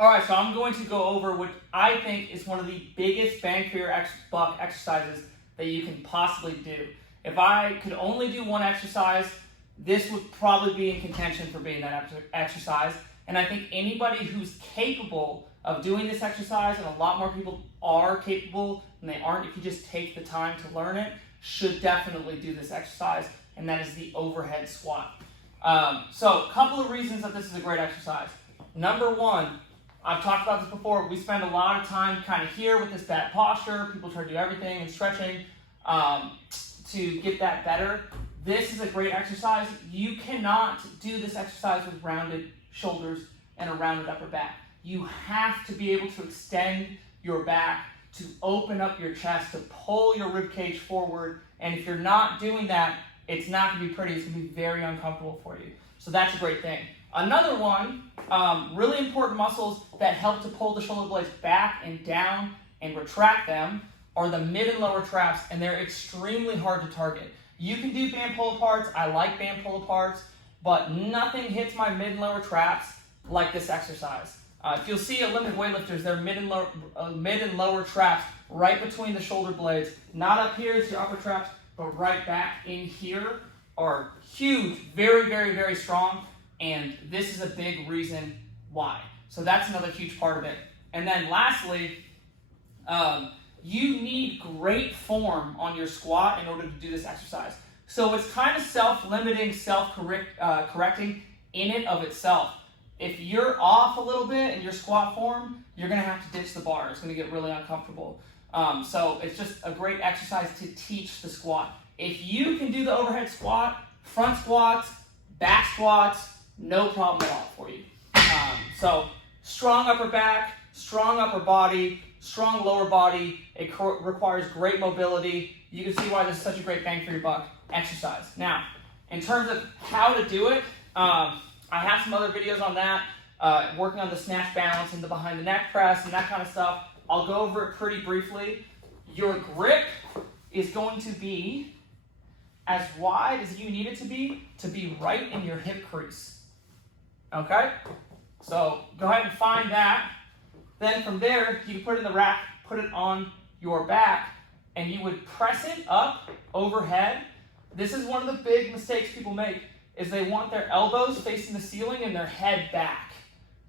All right, so I'm going to go over what I think is one of the biggest bang for your buck exercises that you can possibly do. If I could only do one exercise, this would probably be in contention for being that exercise. And I think anybody who's capable of doing this exercise, and a lot more people are capable than they aren't if you just take the time to learn it, should definitely do this exercise, and that is the overhead squat. So a couple of reasons that this is a great exercise. Number one, I've talked about this before, we spend a lot of time kind of here with this bad posture. People try to do everything and stretching to get that better. This is a great exercise. You cannot do this exercise with rounded shoulders and a rounded upper back. You have to be able to extend your back, to open up your chest, to pull your rib cage forward. And if you're not doing that, it's not going to be pretty. It's going to be very uncomfortable for you. So that's a great thing. Another one, really important muscles that help to pull the shoulder blades back and down and retract them are the mid and lower traps, and they're extremely hard to target. You can do band pull-aparts. I like band pull-aparts, but nothing hits my mid and lower traps like this exercise. If you'll see Olympic weightlifters, they're mid and lower traps right between the shoulder blades. Not up here is your upper traps, but right back in here are huge, very, very, very strong. And this is a big reason why. So that's another huge part of it. And then lastly, you need great form on your squat in order to do this exercise. So it's kind of self-limiting, self-correcting in and of itself. If you're off a little bit in your squat form, you're going to have to ditch the bar. It's going to get really uncomfortable. So it's just a great exercise to teach the squat. If you can do the overhead squat, front squats, back squats, no problem at all for you. So strong upper back, strong upper body, strong lower body. It requires great mobility. You can see why this is such a great bang for your buck exercise. Now, in terms of how to do it, I have some other videos on that, working on the snatch balance and the behind the neck press and that kind of stuff. I'll go over it pretty briefly. Your grip is going to be as wide as you need it to be right in your hip crease. Okay? So go ahead and find that. Then from there, you can put it in the rack, put it on your back, and you would press it up overhead. This is one of the big mistakes people make, is they want their elbows facing the ceiling and their head back.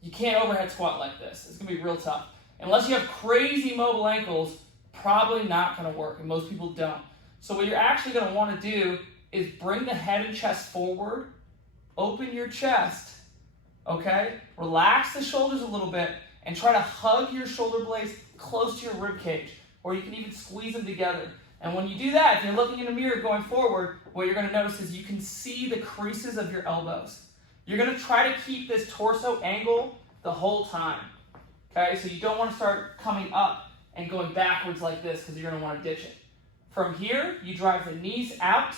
You can't overhead squat like this. It's gonna be real tough. Unless you have crazy mobile ankles, probably not gonna work, and most people don't. So what you're actually gonna wanna do is bring the head and chest forward, open your chest, okay? Relax the shoulders a little bit, and try to hug your shoulder blades close to your rib cage, or you can even squeeze them together. And when you do that, if you're looking in a mirror going forward, what you're gonna notice is you can see the creases of your elbows. You're gonna try to keep this torso angle the whole time, okay? So you don't wanna start coming up and going backwards like this because you're gonna wanna ditch it. From here, you drive the knees out,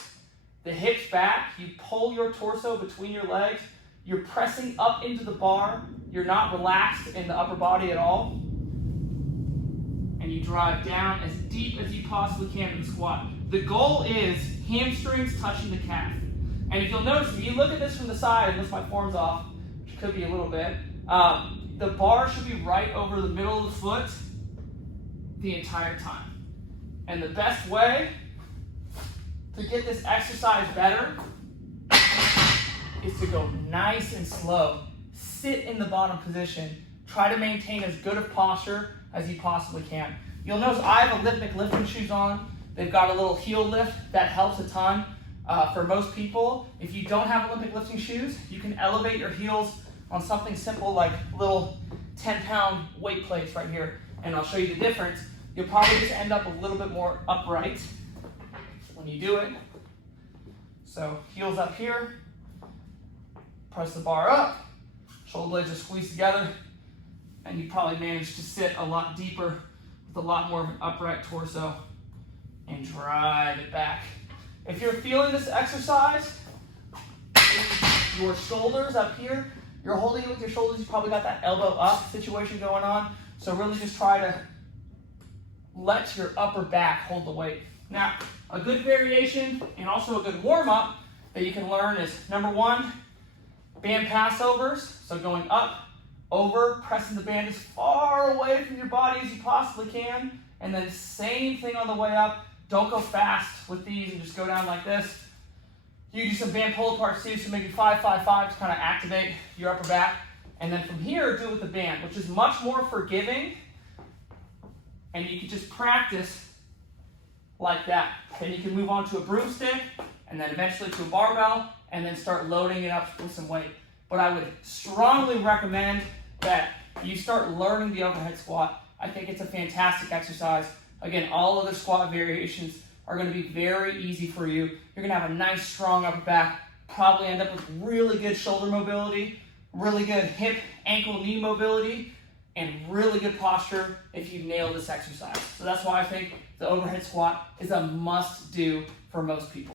the hips back, you pull your torso between your legs, you're pressing up into the bar, you're not relaxed in the upper body at all, and you drive down as deep as you possibly can in the squat. The goal is hamstrings touching the calf. And if you'll notice, if you look at this from the side, unless my form's off, which could be a little bit, the bar should be right over the middle of the foot the entire time. And the best way to get this exercise better is to go nice and slow. Sit in the bottom position. Try to maintain as good a posture as you possibly can. You'll notice I have Olympic lifting shoes on. They've got a little heel lift that helps a ton for most people. If you don't have Olympic lifting shoes, you can elevate your heels on something simple like little 10-pound weight plates right here, and I'll show you the difference. You'll probably just end up a little bit more upright when you do it. So heels up here, press the bar up, shoulder blades are squeezed together, and you probably manage to sit a lot deeper with a lot more of an upright torso and drive it back. If you're feeling this exercise, your shoulders up here, you're holding it with your shoulders, you probably got that elbow up situation going on, so really just try to let your upper back hold the weight. Now, a good variation and also a good warm-up that you can learn is, number one, band passovers, so going up, over, pressing the band as far away from your body as you possibly can. And then same thing on the way up. Don't go fast with these and just go down like this. You do some band pull aparts too, so maybe 5, 5, 5 to kind of activate your upper back. And then from here, do it with the band, which is much more forgiving. And you can just practice like that. Then you can move on to a broomstick, and then eventually to a barbell, and then start loading it up with some weight. But I would strongly recommend that you start learning the overhead squat. I think it's a fantastic exercise. Again, all other squat variations are going to be very easy for you. You're going to have a nice, strong upper back, probably end up with really good shoulder mobility, really good hip, ankle, knee mobility, and really good posture if you nail this exercise. So that's why I think the overhead squat is a must-do for most people.